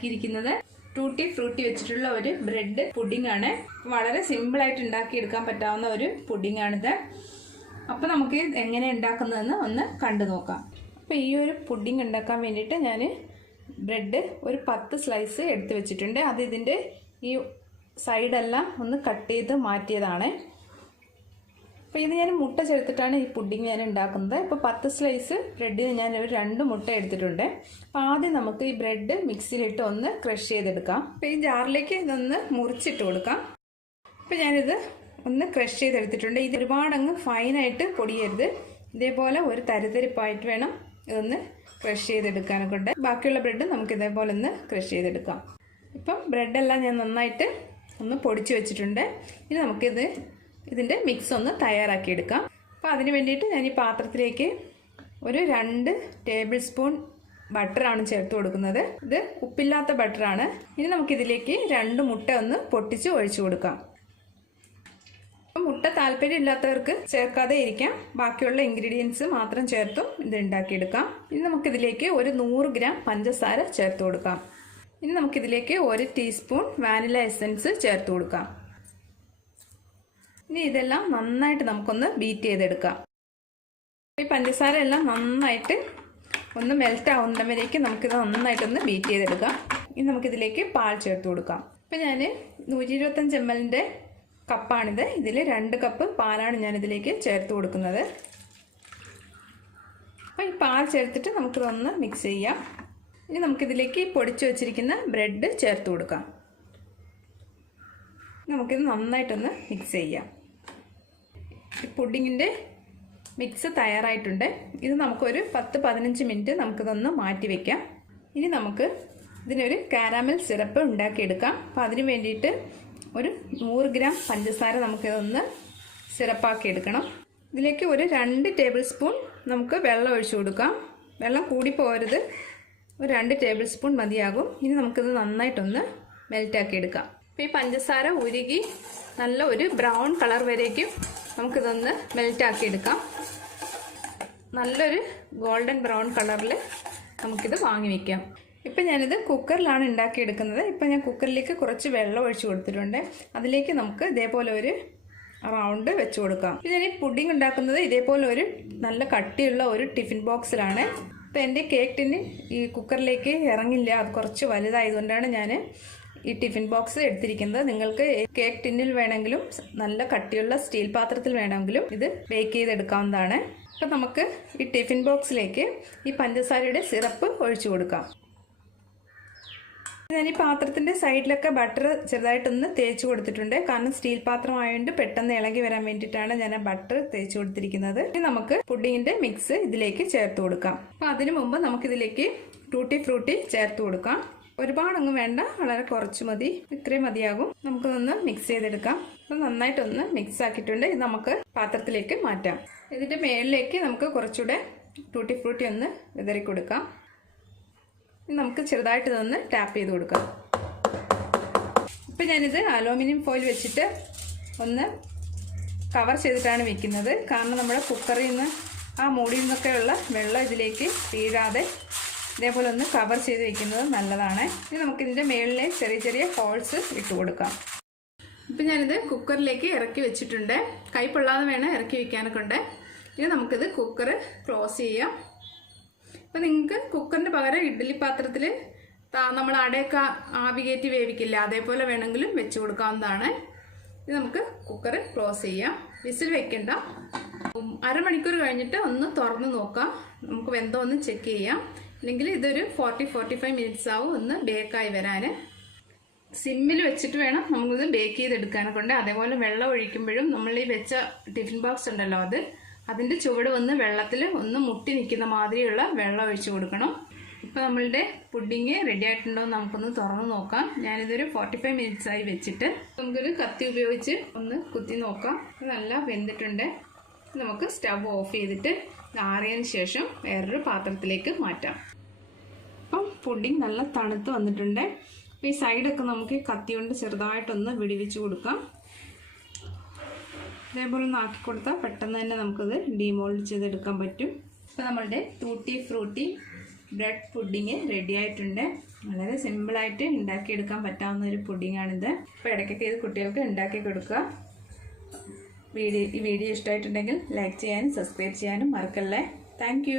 ഉണ്ടാക്കിയിരിക്കുന്നത് tutti Frooti വെച്ചിട്ടുള്ള ഒരു ബ്രെഡ് പുഡിംഗ് ആണ്. വളരെ സിമ്പിൾ ആയിട്ട് ഉണ്ടാക്കിയെടുക്കാൻ പറ്റാവുന്ന ഒരു പുഡിംഗ് ആണിത്. അപ്പോൾ നമുക്ക് എങ്ങനെ ഉണ്ടാക്കുന്നതെന്ന് ഒന്ന് കണ്ടു നോക്കാം. അപ്പോൾ ഈ ഒരു പുഡിംഗ് ഉണ്ടാക്കാൻ വേണ്ടിയിട്ട് ഞാൻ ബ്രെഡ് ഒരു 10 സ്ലൈസ് എടുത്ത് വെച്ചിട്ടുണ്ട്. അത് ഇതിൻ്റെ ഈ സൈഡെല്ലാം ഒന്ന് കട്ട് ചെയ്ത് മാറ്റിയതാണ്. അപ്പോൾ ഇത് ഞാൻ മുട്ട ചേർത്തിട്ടാണ് ഈ പുഡിംഗ് ഞാൻ ഉണ്ടാക്കുന്നത്. ഇപ്പോൾ 10 സ്ലൈസ് ബ്രെഡിന് ഞാൻ ഒരു 2 മുട്ട എടുത്തിട്ടുണ്ട്. അപ്പോൾ ആദ്യം നമുക്ക് ഈ ബ്രെഡ് മിക്സിയിലിട്ട് ഒന്ന് ക്രഷ് ചെയ്തെടുക്കാം. അപ്പോൾ ഈ ജാറിലേക്ക് ഇതൊന്ന് മുറിച്ചിട്ട് കൊടുക്കാം. അപ്പോൾ ഞാനിത് ഒന്ന് ക്രഷ് ചെയ്തെടുത്തിട്ടുണ്ട്. ഇത് ഒരുപാടങ്ങ് ഫൈനായിട്ട് പൊടിയരുത്. ഇതേപോലെ ഒരു തരിതരിപ്പായിട്ട് വേണം ഇതൊന്ന് ക്രഷ് ചെയ്തെടുക്കാനൊക്കെ ഉണ്ട്. ബാക്കിയുള്ള ബ്രെഡ് നമുക്ക് ഇതേപോലെ ഒന്ന് ക്രഷ് ചെയ്തെടുക്കാം. ഇപ്പം ബ്രെഡെല്ലാം ഞാൻ നന്നായിട്ട് ഒന്ന് പൊടിച്ച് വെച്ചിട്ടുണ്ട്. ഇനി നമുക്കിത് ഇതിൻ്റെ മിക്സ് ഒന്ന് തയ്യാറാക്കിയെടുക്കാം. അപ്പോൾ അതിന് വേണ്ടിയിട്ട് ഞാൻ ഈ പാത്രത്തിലേക്ക് ഒരു 2 ടേബിൾ സ്പൂൺ ബട്ടറാണ് ചേർത്ത് കൊടുക്കുന്നത്. ഇത് ഉപ്പില്ലാത്ത ബട്ടറാണ്. ഇനി നമുക്കിതിലേക്ക് 2 മുട്ട ഒന്ന് പൊട്ടിച്ച് ഒഴിച്ചു കൊടുക്കാം. മുട്ട താല്പര്യമില്ലാത്തവർക്ക് ചേർക്കാതെ ഇരിക്കാം. ബാക്കിയുള്ള ഇൻഗ്രീഡിയൻസ് മാത്രം ചേർത്തും ഇത് ഉണ്ടാക്കിയെടുക്കാം. ഇനി നമുക്കിതിലേക്ക് ഒരു 100 ഗ്രാം പഞ്ചസാര ചേർത്ത് കൊടുക്കാം. ഇനി നമുക്കിതിലേക്ക് 1 ടീസ്പൂൺ വാനില എസൻസ് ചേർത്ത് കൊടുക്കാം. ഇനി ഇതെല്ലാം നന്നായിട്ട് നമുക്കൊന്ന് ബീറ്റ് ചെയ്തെടുക്കാം. ഈ പഞ്ചസാര എല്ലാം നന്നായിട്ട് ഒന്ന് മെൽറ്റ് ആവുന്നവരേക്ക് നമുക്കിത് നന്നായിട്ടൊന്ന് ബീറ്റ് ചെയ്തെടുക്കാം. ഇനി നമുക്കിതിലേക്ക് പാൽ ചേർത്ത് കൊടുക്കാം. ഇപ്പം ഞാൻ 125 ml കപ്പാണിത്. ഇതിൽ 2 കപ്പ് പാലാണ് ഞാനിതിലേക്ക് ചേർത്ത് കൊടുക്കുന്നത്. അപ്പോൾ ഈ പാൽ ചേർത്തിട്ട് നമുക്കിതൊന്ന് മിക്സ് ചെയ്യാം. ഇനി നമുക്കിതിലേക്ക് പൊടിച്ചു വച്ചിരിക്കുന്ന ബ്രെഡ് ചേർത്ത് കൊടുക്കാം. നമുക്കിത് നന്നായിട്ടൊന്ന് മിക്സ് ചെയ്യാം. ഈ പുഡിങ്ങിൻ്റെ മിക്സ് തയ്യാറായിട്ടുണ്ട്. ഇത് നമുക്കൊരു 10-15 മിനിറ്റ് നമുക്കിതൊന്ന് മാറ്റി വയ്ക്കാം. ഇനി നമുക്ക് ഇതിനൊരു കാരാമൽ സിറപ്പ് ഉണ്ടാക്കിയെടുക്കാം. അപ്പോൾ അതിന് വേണ്ടിയിട്ട് ഒരു 100 ഗ്രാം പഞ്ചസാര നമുക്കിതൊന്ന് സിറപ്പാക്കി എടുക്കണം. ഇതിലേക്ക് ഒരു 2 ടേബിൾ സ്പൂൺ നമുക്ക് വെള്ളം ഒഴിച്ചു കൊടുക്കാം. വെള്ളം കൂടി പോകരുത്, ഒരു 2 ടേബിൾ സ്പൂൺ മതിയാകും. ഇനി നമുക്കിത് നന്നായിട്ടൊന്ന് മെൽറ്റാക്കി എടുക്കാം. അപ്പോൾ ഈ പഞ്ചസാര ഉരുകി നല്ല ഒരു ബ്രൗൺ കളർ വരേക്കും നമുക്കിതൊന്ന് മെൽറ്റാക്കി എടുക്കാം. നല്ലൊരു ഗോൾഡൻ ബ്രൗൺ കളറിൽ നമുക്കിത് വാങ്ങി വയ്ക്കാം. ഇപ്പം ഞാനിത് കുക്കറിലാണ് ഉണ്ടാക്കിയെടുക്കുന്നത്. ഇപ്പം ഞാൻ കുക്കറിലേക്ക് കുറച്ച് വെള്ളം ഒഴിച്ചു കൊടുത്തിട്ടുണ്ട്. അതിലേക്ക് നമുക്ക് ഇതേപോലെ ഒരു റൗണ്ട് വെച്ച് കൊടുക്കാം. ഞാൻ ഈ പുഡിംഗ് ഉണ്ടാക്കുന്നത് ഇതേപോലെ ഒരു നല്ല കട്ടിയുള്ള ഒരു ടിഫിൻ ബോക്സിലാണ്. ഇപ്പം എൻ്റെ കേക്ക് ടിന്ന് ഈ കുക്കറിലേക്ക് ഇറങ്ങില്ല, അത് കുറച്ച് വലുതായതുകൊണ്ടാണ് ഞാൻ ഈ ടിഫിൻ ബോക്സ് എടുത്തിരിക്കുന്നത്. നിങ്ങൾക്ക് കേക്ക് ടിന്നിൽ വേണമെങ്കിലും നല്ല കട്ടിയുള്ള സ്റ്റീൽ പാത്രത്തിൽ വേണമെങ്കിലും ഇത് ബേക്ക് ചെയ്തെടുക്കാവുന്നതാണ്. അപ്പം നമുക്ക് ഈ ടിഫിൻ ബോക്സിലേക്ക് ഈ പഞ്ചസാരയുടെ സിറപ്പ് ഒഴിച്ചു കൊടുക്കാം. ഞാൻ ഈ പാത്രത്തിൻ്റെ സൈഡിലൊക്കെ ബട്ടർ ചെറുതായിട്ടൊന്ന് തേച്ച് കൊടുത്തിട്ടുണ്ട്. കാരണം സ്റ്റീൽ പാത്രം ആയതുകൊണ്ട് പെട്ടെന്ന് ഇളകി വരാൻ വേണ്ടിയിട്ടാണ് ഞാൻ ബട്ടർ തേച്ച് കൊടുത്തിരിക്കുന്നത്. ഇനി നമുക്ക് പുഡിങ്ങിൻ്റെ മിക്സ് ഇതിലേക്ക് ചേർത്ത് കൊടുക്കാം. അപ്പം അതിനു മുമ്പ് നമുക്കിതിലേക്ക് ടൂട്ടി ഫ്രൂട്ടി ചേർത്ത് കൊടുക്കാം. ഒരുപാടൊന്നും വേണ്ട, വളരെ കുറച്ച് മതി. ഇത്രയും മതിയാകും. നമുക്കൊന്ന് മിക്സ് ചെയ്തെടുക്കാം. അപ്പം നന്നായിട്ടൊന്ന് മിക്സ് ആക്കിയിട്ടുണ്ട്. ഇത് നമുക്ക് പാത്രത്തിലേക്ക് മാറ്റാം. ഇതിൻ്റെ മേളിലേക്ക് നമുക്ക് കുറച്ചുകൂടെ ടൂട്ടി ഫ്രൂട്ടി ഒന്ന് വിതറി കൊടുക്കാം. നമുക്ക് ചെറുതായിട്ട് ഇതൊന്ന് ടാപ്പ് ചെയ്ത് കൊടുക്കാം. ഇപ്പം ഞാനിത് അലൂമിനിയം ഫോയിൽ വെച്ചിട്ട് ഒന്ന് കവർ ചെയ്തിട്ടാണ് വെക്കുന്നത്. കാരണം നമ്മുടെ കുക്കറിൽ നിന്ന് ആ മൂടിയിൽ നിന്നൊക്കെയുള്ള വെള്ളം ഇതിലേക്ക് വീഴാതെ ഇതേപോലെ ഒന്ന് കവർ ചെയ്ത് വെക്കുന്നത് നല്ലതാണ്. ഇനി നമുക്കിതിൻ്റെ മേളിലെ ചെറിയ ചെറിയ ഹോൾസ് ഇട്ട് കൊടുക്കാം. ഇപ്പം ഞാനിത് കുക്കറിലേക്ക് ഇറക്കി വെച്ചിട്ടുണ്ട്. കൈ പൊള്ളാതെ വേണം ഇറക്കി വെക്കാനൊക്കെ ഉണ്ട്. ഇനി നമുക്കിത് കുക്കർ ക്ലോസ് ചെയ്യാം. അപ്പം നിങ്ങൾക്ക് കുക്കറിൻ്റെ പകരം ഇഡ്ഡലി പാത്രത്തിൽ നമ്മൾ അടയൊക്കെ ആവി കയറ്റി വേവിക്കില്ല, അതേപോലെ വേണമെങ്കിലും വെച്ച് കൊടുക്കാവുന്നതാണ്. ഇത് നമുക്ക് കുക്കർ ക്ലോസ് ചെയ്യാം. വിസിൽ വെക്കണ്ട. അരമണിക്കൂർ കഴിഞ്ഞിട്ട് ഒന്ന് തുറന്ന് നോക്കാം. നമുക്ക് വെന്തോ ഒന്ന് ചെക്ക് ചെയ്യാം. അല്ലെങ്കിൽ ഇതൊരു 40-45 മിനിറ്റ്സ് ആവും ഒന്ന് ബേക്കായി വരാൻ. സിമ്മിൽ വെച്ചിട്ട് വേണം നമുക്കിത് ബേക്ക് ചെയ്തെടുക്കാനൊക്കെ ഉണ്ട്. അതേപോലെ വെള്ളം ഒഴിക്കുമ്പോഴും നമ്മൾ ഈ വെച്ച ടിഫിൻ ബോക്സ് ഉണ്ടല്ലോ അതിൻ്റെ ചുവട് വന്ന് വെള്ളത്തിൽ ഒന്ന് മുട്ടി നിൽക്കുന്ന മാതിരിയുള്ള വെള്ളം ഒഴിച്ചു കൊടുക്കണം. ഇപ്പോൾ നമ്മളുടെ പുഡിങ് റെഡി ആയിട്ടുണ്ടോ എന്ന് നമുക്കൊന്ന് തുറന്ന് നോക്കാം. ഞാനിതൊരു 45 മിനിറ്റ്സ് ആയി വെച്ചിട്ട് നമുക്കൊരു കത്തി ഉപയോഗിച്ച് ഒന്ന് കുത്തി നോക്കാം. നല്ല വെന്തിട്ടുണ്ട്. നമുക്ക് സ്റ്റവ് ഓഫ് ചെയ്തിട്ട് ആറിയതിന് ശേഷം വേറൊരു പാത്രത്തിലേക്ക് മാറ്റാം. അപ്പം പുഡിങ് നല്ല തണുത്ത് വന്നിട്ടുണ്ട്. അപ്പോൾ ഈ സൈഡൊക്കെ നമുക്ക് കത്തി കൊണ്ട് ചെറുതായിട്ടൊന്ന് വിടിവിച്ച് കൊടുക്കാം. ഇതേപോലെ ഒന്ന് ആക്കി കൊടുത്താൽ പെട്ടെന്ന് തന്നെ നമുക്കത് ഡീമോൾഡ് ചെയ്തെടുക്കാൻ പറ്റും. ഇപ്പോൾ നമ്മളുടെ tutti Frooti bread pudding ready ആയിട്ടുണ്ട്. വളരെ സിമ്പിളായിട്ട് ഉണ്ടാക്കിയെടുക്കാൻ പറ്റാവുന്ന ഒരു പുഡിങ്ങാണിത്. അപ്പോൾ ഇടയ്ക്കൊക്കെ ഇത് കുട്ടികൾക്ക് ഉണ്ടാക്കി കൊടുക്കുക. ഈ വീഡിയോ ഇഷ്ടമായിട്ടുണ്ടെങ്കിൽ ലൈക്ക് ചെയ്യാനും സബ്സ്ക്രൈബ് ചെയ്യാനും മറക്കല്ലേ. താങ്ക്